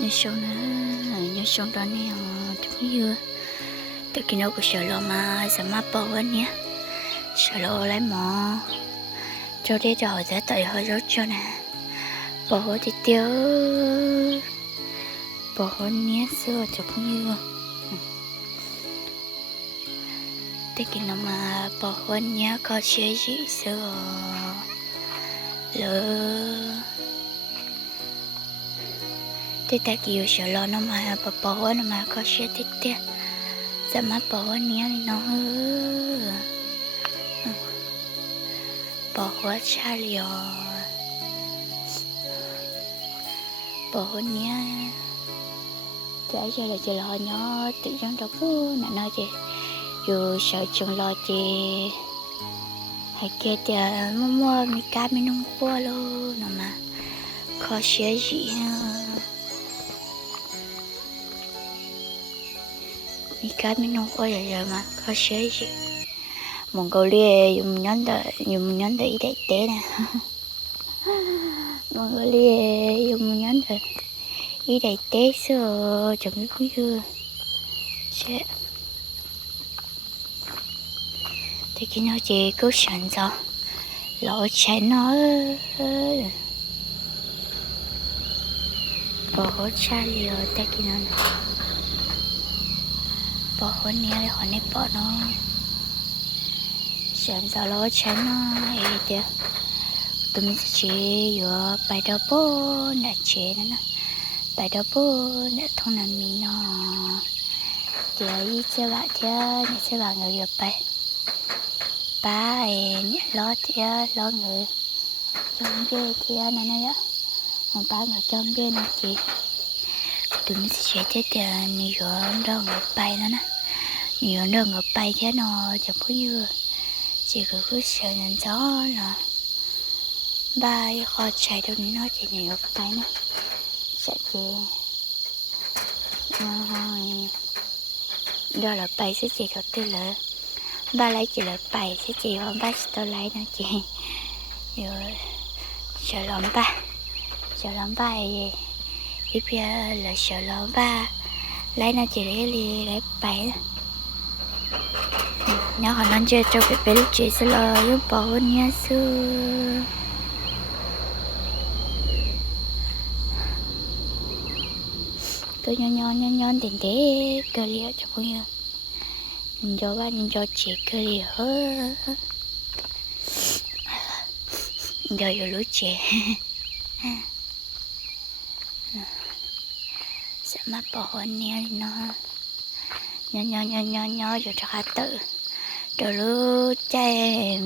nhớ sâu nữa nhớ sâu đó nè chúng như tôi kia nó có sợ lo mà sợ mà bỏ anh nhé. Sợ lo lấy mò cho đi rồi sẽ tự hơi rốt cho nè. Bỏ thì tiêu. Bỏ nhé, xưa cho cũng như tôi kia nó mà bỏ anh nhé, có chế gì xưa. Lỡ thế ta kêu sợ lo nó mà bà bỏ nó mà có xe thích thế sao mà bỏ nhé nó hư bỏ quá cha liò bỏ nhé trái ra là chị lo nhỏ tự nhiên đâu vô nè nó chị dù sợ chừng lo chị hay kia thì mua mua mi cá mi nông qua luôn nè mà khó sẽ gì ha mi cá mi nông qua rồi rồi mà, khó sẽ gì Mongolia dùng nhón đợi, dùng tế nè. Dùng tế chưa. Sẽ. Thì khi nó chỉ cứ sẵn rồi lộ sẽ nó. Bỏ cha liều ta kia nó bỏ hôn nè để hôn nè bỏ nó. Xem rồi lo chén nó ấy tiếc tụi mình sẽ chỉ vừa bài đầu bố, đã chế nó bài đầu bố, đã thông làm mình nó. Thì ý chơi bạn thì nhà chơi bạn người vừa bài ba ấy lo thì lo người. Trong ghê thì nè nè, đó. Một ba người trong ghê nè, chị. Tụi mình sẽ chết tiền nhiều đâu người bay nữa nè nhiều đâu người bay thế nó chẳng có như chỉ có cứ sợ nhận gió là ba ấy khó chạy đâu nó chỉ nhiều người bay nè sợ chị đó là bay sẽ chỉ có tư lợi ba lấy chỉ là bảy sẽ chỉ hôm ba tôi lấy nó chị rồi sợ lòng ba sợ lòng ba gì thì là sợ lòng ba. Lấy nó chỉ để li lấy bảy nhớ còn nó chơi cho cái bé lúc chị sẽ lo giúp bỏ nha xưa tôi nhon nhon nhon nhon tiền thế cơ liệu cho cô nhìn cho ba, nhìn cho chị cơ liệu giờ yêu lúa trẻ sẽ mà bỏ hôn nè, nó nhỏ nhỏ nhỏ nhỏ nhỏ rồi cho hạt tự rồi lúa chạy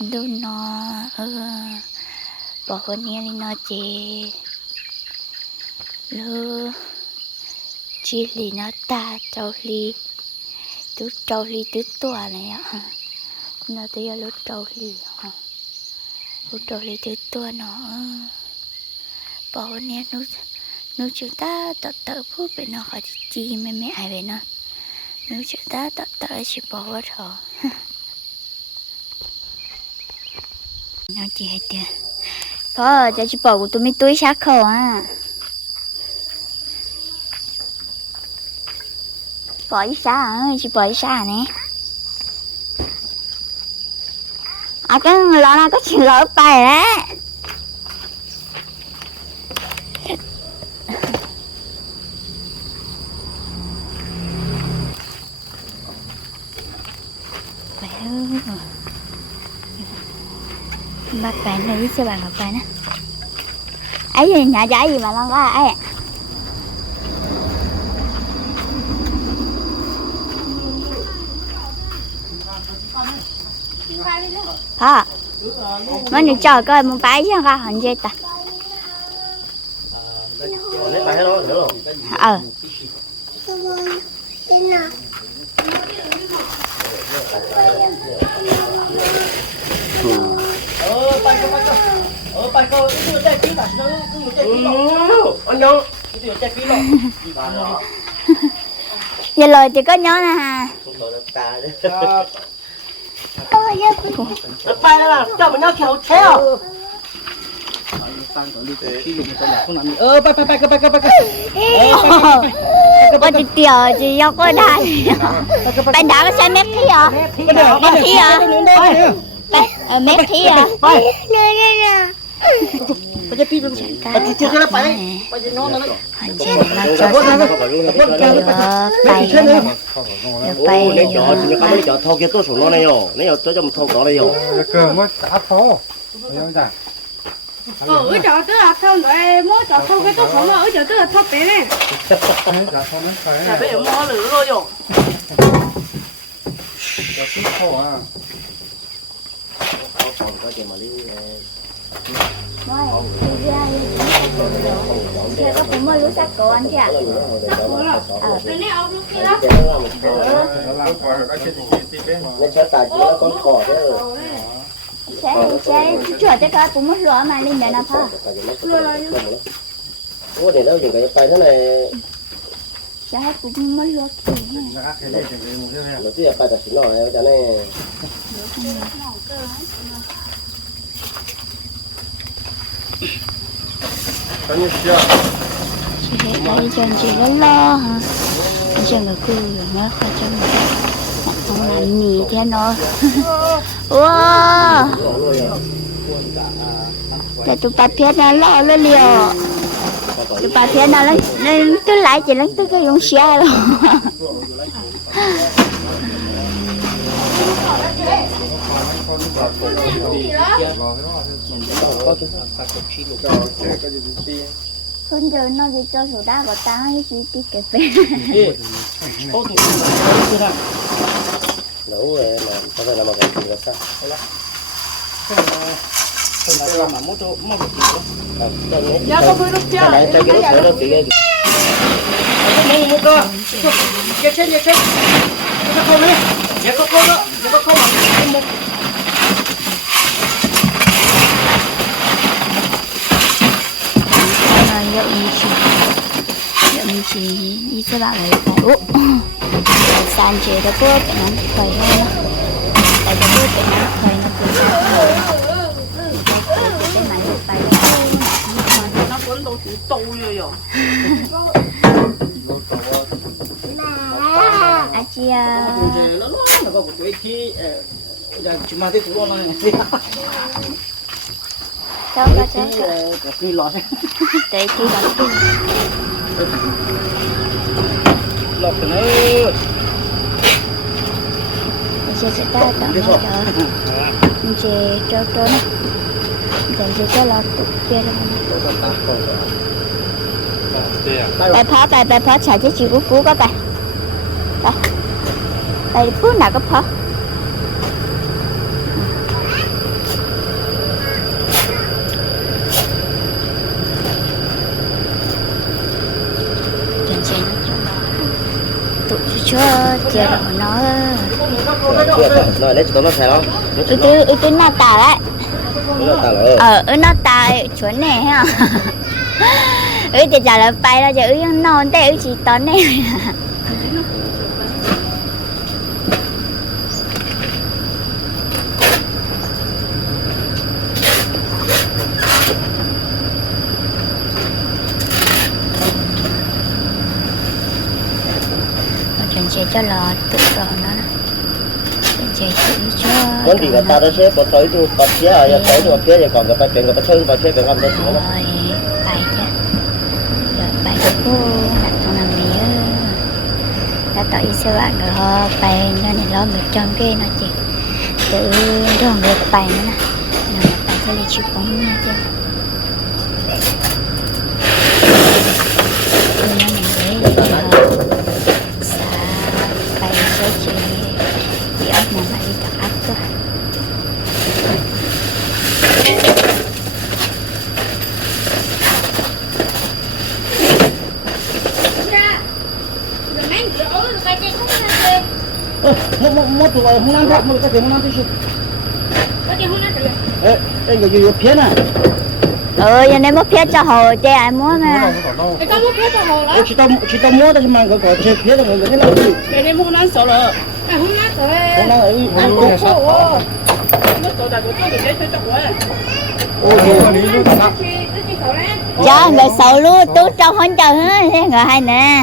đu nó ờ, bỏ hôn nè nó chị lúa chị lì nó ta trâu lì tú trâu lì tú tua này ạ nó tới giờ lúc trâu lì hả lúc trâu lì tú tua nó ờ. bỏ nè nó nó chúng ta tập tập phút về nó khỏi chi mẹ mẹ ai về nó nó chúng ta tập tập chỉ bỏ vào thọ nó chỉ hay tiền có cho chị bỏ của tôi mới túi sát khẩu à bỏ đi xa à chị bỏ đi xa nè à cái lọ nào có chuyện lỡ bài đấy bác bạn này với bạn ngọc bạn á ấy gì nhà trái gì mà lon quá ấy hả mà nếu chờ coi một bãi chứ không hình gì ta lấy bài đó hiểu không ờ ờ bài cơ bài cơ ờ bài cơ cái gì chạy phí cả nó cái gì chạy phí đó anh nhông cái gì chạy phí đó bà đó giờ lời thì có nhớ nè ha không nói được ta đấy nó bài là cho mình nó kiểu thế à tăng còn đi khi lục tao là không giờ lời chỉ có nhớ nè. Hà bay là cho mình nhớ kiểu theo ơ bay bay bay bay bay bay bay bay tiểu chị yêu cô đại bay đá có xe mét thi à mét thi à không chả ờ ở chỗ tức là thâu rồi mỗi chỗ thâu cái tốt sống mà. Ở chỗ tức là thâu bé. Này phải phải mua lửa rồi rồi đã phô phô à Còn có chuyện mà đi Thế có cũng mới lúa sắc của anh kìa. rồi nè ông lúc kia đó nó làm coi nó chết gì tí bên Nên cho tài nó con cỏ thế rồi. Sẽ sẽ chuột cho con cũng muốn lúa mà lên để nào phá. Ô, để đâu dừng cái tay thế này, Sẽ cũng muốn lúa kì. nó này này nó tiếc tay ta xỉn rồi, cho nên có như chưa? Chị hãy đây cho chị lo lo hả? Cho người cư rồi nó phải cho người không làm gì thế nó. Wow Tại tụi bà phía nó lo lo liều. Tụi bà phía nó lên lên tôi lại chỉ lên tôi cái dùng xe rồi Con giờ nó chỉ cho số đá của ta hay chỉ đi kẹp về nấu rồi mà có phải là một cái gì là sao? Dạ Cái này cái cái cái cái trên cái trên cái con đấy cái con con đó cái con. Con mà mua Rồi dậu như chị Dậu như chị đi các bạn lấy phải úp Sàn chế đó bố cái nó. Khởi hơn Tại cái khởi nó. cứ Cái máy được bài nó cuốn đồ thứ tù rồi rồi À chị à 이제 nó nó có cái khi giờ chúng ta tiếp tục nó này gì Sao có thì chứ cái khi lọt Đấy thì đó thì lọt cái nữa, Mình sẽ sẽ ta tặng nó cho Mình sẽ cho cho nó Lọt tụ kia rồi bài phá bài bài phá chạy chứ chị cú cú có bài đây. Bài phú nào có chuyện chuyện tụ cho chơi rồi nó. Lấy cho nó xài không? ư tư nó. tả Nó là ờ, ờ ư nó ta chuẩn nè ha ư thì trả lời bài là giờ ư non thế ư chỉ tốn nè chuẩn chế cho lọt. tự nó cho Con thì người ta đã xếp vào tới tu bật phía ở tới tu bật phía rồi còn cái bật chuyện người ta chân bật phía về ngâm đó rồi bài chứ rồi bài cô đặt thằng làm gì á đã tội sao bạn rồi họ bài nó này lo được trong cái nó chị. Tự đường được bài nữa nè. Mà bài có lấy chụp bóng nha chứ Ôi, nó mình để xa bài số chị đi ốc mà mà đi tập áp cơ rồi mấy người ở rồi cái cái không ra chơi mua mua mua tụi không ăn đâu mua cái gì không ăn thì có gì không ra chơi ê ê người gì phía này ừ giờ này mất phía cho hồ chơi ai mua mà cái con muốn biết cho hồ đó. Chỉ tao chỉ tao mua thôi nhưng mà cái cái trên phía thế nào đi cái này muốn ăn sợ rồi à không ra không chơi đang ở ăn cũng khổ nó sợ là của tôi để chơi cho quê. Chị- chị cho người xấu luôn tôi trong hơn chờ hết người hai nè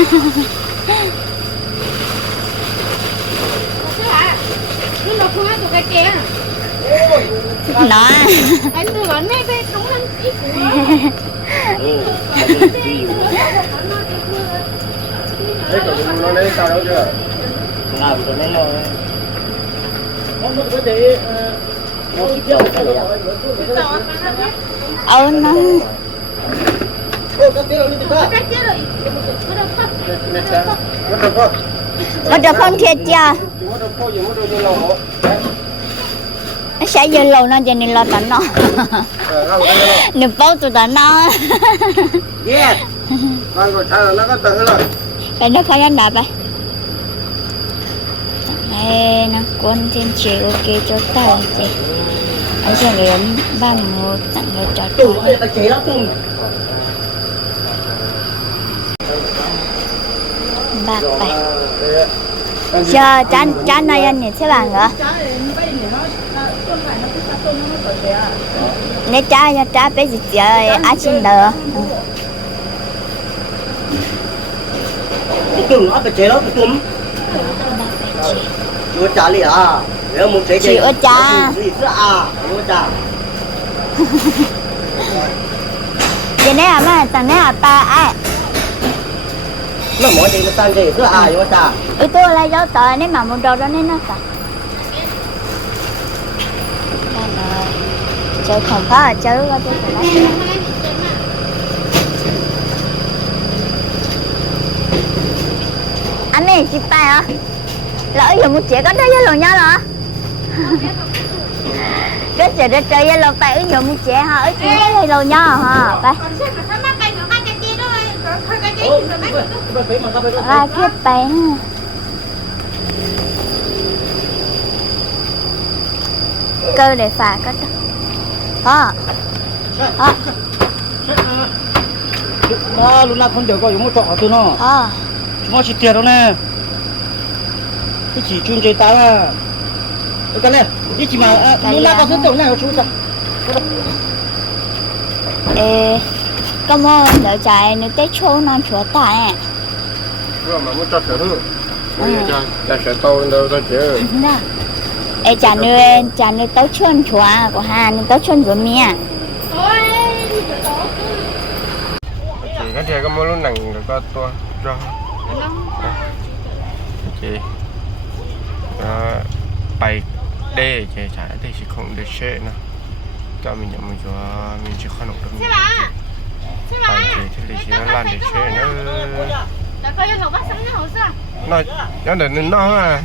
Ừ, nó Anh từ vẫn mấy cái không ăn ít của đấy còn nó lấy sao đâu chưa làm cho nó lo nó có thể nó chỉ biết cái ờ nó cái nó có được không thiệt chưa chỉ có đâu có gì có đâu lâu nó sẽ giờ lâu nó cho nên lo tận nó. Ờ lâu cái tụi tận nó. Yes con còn nó có tự rồi cái nó phải ăn đạp đây đây nó quân trên chiều ok cho tay chị anh sẽ đến ba một tặng người trò tủ ta chế ba bảy chờ cha cha này anh nhìn thế bạn hả nếu cha cho cha bé gì chơi ai xin đỡ. cái tủ nó phải chế lắm tủ chúa trả lì à. Nếu muốn chế Chị ơi cha. chúa trả giờ này à mà tặng này à ai nó mỗi gì nó sang gì cứ à chúa ta. ừ tôi lại gió tờ, nếu mà muốn đồ đó nên nó cả đây là chơi không phải là tôi phải anh này, chị ba hả? Lỡ giờ một chị có thấy với luôn nhau hả? Cái chị đã chơi với luôn tay ứng dụng một chị hả? Ở chị có thấy nhau hả? Ba cái bánh. Cơ để phá cái đó đó đó lúc nào không được có dùng một trọ tôi nó. Đó chúng nó chỉ tiền đâu nè. Cái chỉ chuyên chế tá là cái này cái chỉ mà lúc nào có thứ tưởng này chú sao ê cảm ơn đỡ chạy nếu tới chỗ non chúa tại rồi mà muốn cho thử hư là sẽ tôi đâu tôi chứ đó ê chả nữa chả nữa tới chân chúa của hà nữa tới chân của mía chị cái kia có mua lúc nặng được có tua cho. Chị. Đó bay đê chị thì chỉ không được xe nữa. Cho mình nhận mình cho mình chỉ không được Thế chị thì chỉ nó lan bác sống nó sao? nó nó để nó à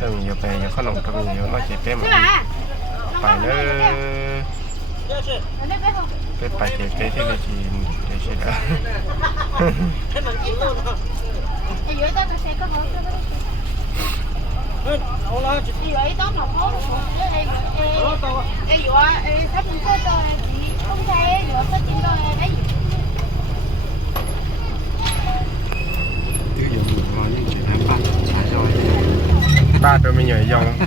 mình giờ về giờ không được trong nhiều nó chỉ bé Thế mà phải nó cái bài chế cái thế là chỉ để sẽ đã Đi mà rồi, rồi, rồi ba tụi mình nhảy dòng.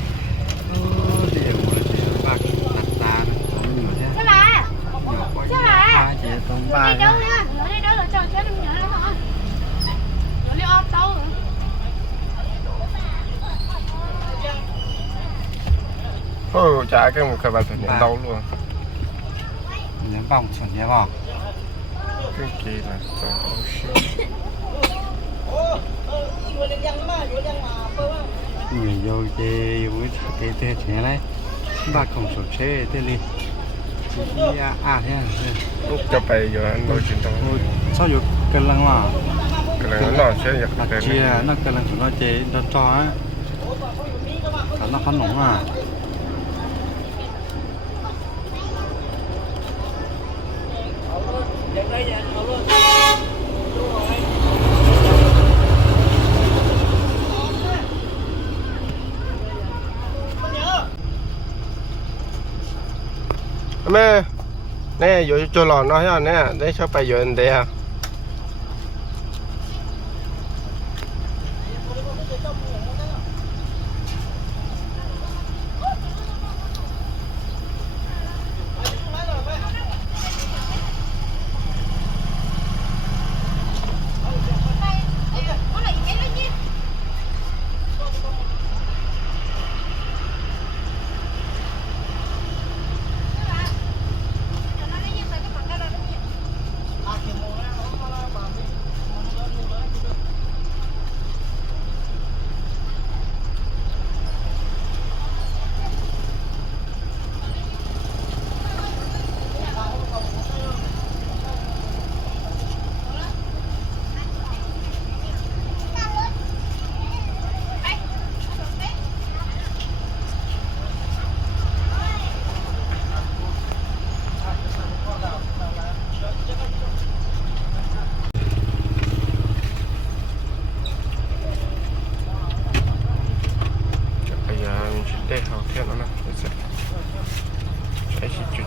Thế bà. chị tông Ở đây đâu nè, ở đây đâu là trò chơi đừng nhớ nữa hả? Rồi đi ôm đâu rồi thôi chả cái một cái bàn thuyền vâng. đau luôn. Nhấn vòng chuẩn nhé vào cái kỳ là tổ siêu người vô chê vô cái thế thế này. Ba cổng sổ chê thế đi à à thế lúc cho bay rồi anh nói chuyện đâu sao vô cân lăng mà Cân lăng nó sẽ giật cái chia nó cân lăng của nó chê nó cho á. Nó phát nổ à. Mẹ nè vô cho lò nó ha nè để sao phải vô anh đây à Có này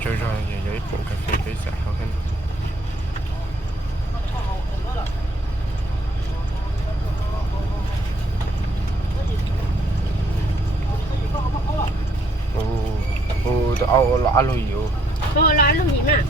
sẽ chỉ cho cho rồi giờ giấy cuộn cà phê để sẽ học thêm ồ ồ tao ao lạ lùi vô Ờ, là ăn được nhỉ mà.